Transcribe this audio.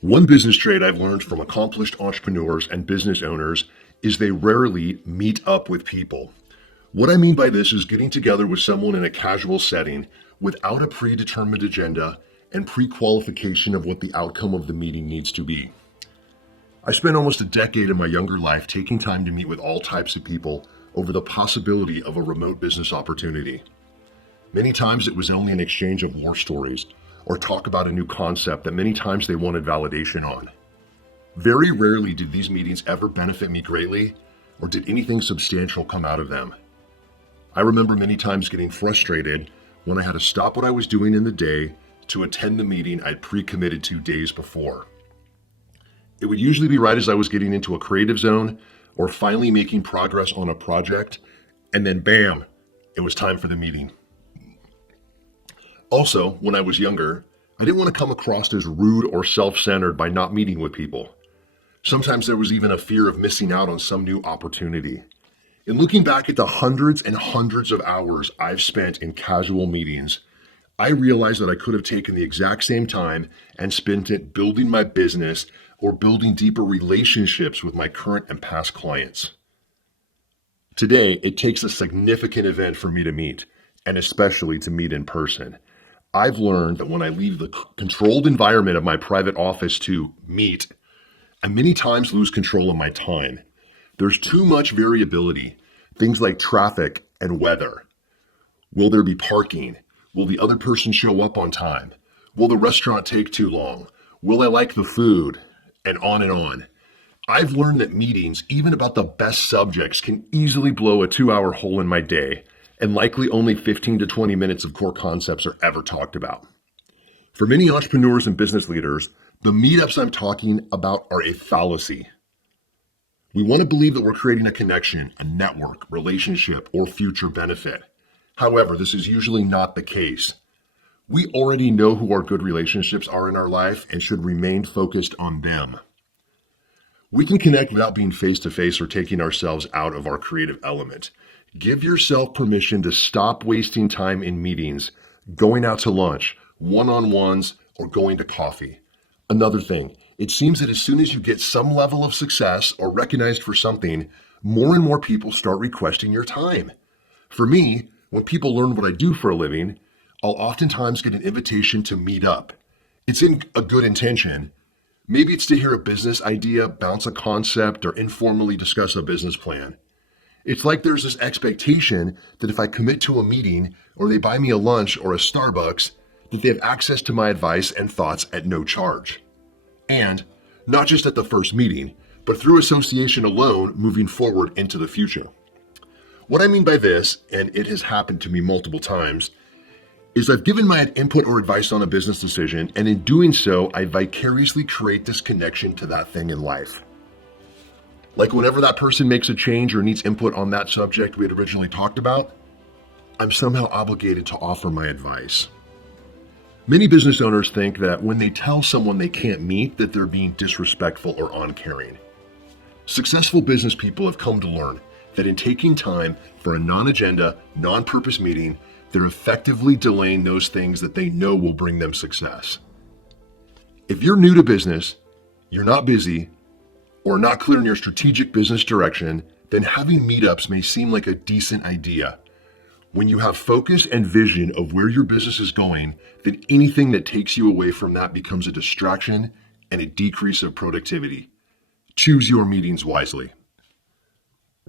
One business trait I've learned from accomplished entrepreneurs and business owners is they rarely meet up with people. What I mean by this is getting together with someone in a casual setting without a predetermined agenda and pre-qualification of what the outcome of the meeting needs to be. I spent almost a decade of my younger life taking time to meet with all types of people over the possibility of a remote business opportunity. Many times it was only an exchange of war stories or talk about a new concept that many times they wanted validation on. Very rarely did these meetings ever benefit me greatly, or did anything substantial come out of them. I remember many times getting frustrated when I had to stop what I was doing in the day to attend the meeting I'd pre-committed to days before. It would usually be right as I was getting into a creative zone or finally making progress on a project, and then bam, it was time for the meeting. Also, when I was younger, I didn't want to come across as rude or self-centered by not meeting with people. Sometimes there was even a fear of missing out on some new opportunity. In looking back at the hundreds and hundreds of hours I've spent in casual meetings, I realized that I could have taken the exact same time and spent it building my business or building deeper relationships with my current and past clients. Today, it takes a significant event for me to meet, and especially to meet in person. I've learned that when I leave the controlled environment of my private office to meet, I many times lose control of my time. There's too much variability, things like traffic and weather. Will there be parking? Will the other person show up on time? Will the restaurant take too long? Will I like the food? And on and on. I've learned that meetings, even about the best subjects, can easily blow a 2-hour hole in my day, and likely only 15 to 20 minutes of core concepts are ever talked about. For many entrepreneurs and business leaders, the meetups I'm talking about are a fallacy. We want to believe that we're creating a connection, a network, relationship, or future benefit. However, this is usually not the case. We already know who our good relationships are in our life and should remain focused on them. We can connect without being face-to-face or taking ourselves out of our creative element. Give yourself permission to stop wasting time in meetings, going out to lunch, one-on-ones, or going to coffee. Another thing, it seems that as soon as you get some level of success or recognized for something, more and more people start requesting your time. For me, when people learn what I do for a living, I'll oftentimes get an invitation to meet up. It's in a good intention. Maybe it's to hear a business idea, bounce a concept, or informally discuss a business plan. It's like there's this expectation that if I commit to a meeting or they buy me a lunch or a Starbucks, that they have access to my advice and thoughts at no charge. And not just at the first meeting, but through association alone moving forward into the future. What I mean by this, and it has happened to me multiple times, is I've given my input or advice on a business decision, and in doing so, I vicariously create this connection to that thing in life. Like whenever that person makes a change or needs input on that subject we had originally talked about, I'm somehow obligated to offer my advice. Many business owners think that when they tell someone they can't meet, that they're being disrespectful or uncaring. Successful business people have come to learn that in taking time for a non-agenda, non-purpose meeting, they're effectively delaying those things that they know will bring them success. If you're new to business, you're not busy, or not clear in your strategic business direction, then having meetups may seem like a decent idea. When you have focus and vision of where your business is going, then anything that takes you away from that becomes a distraction and a decrease of productivity. Choose your meetings wisely.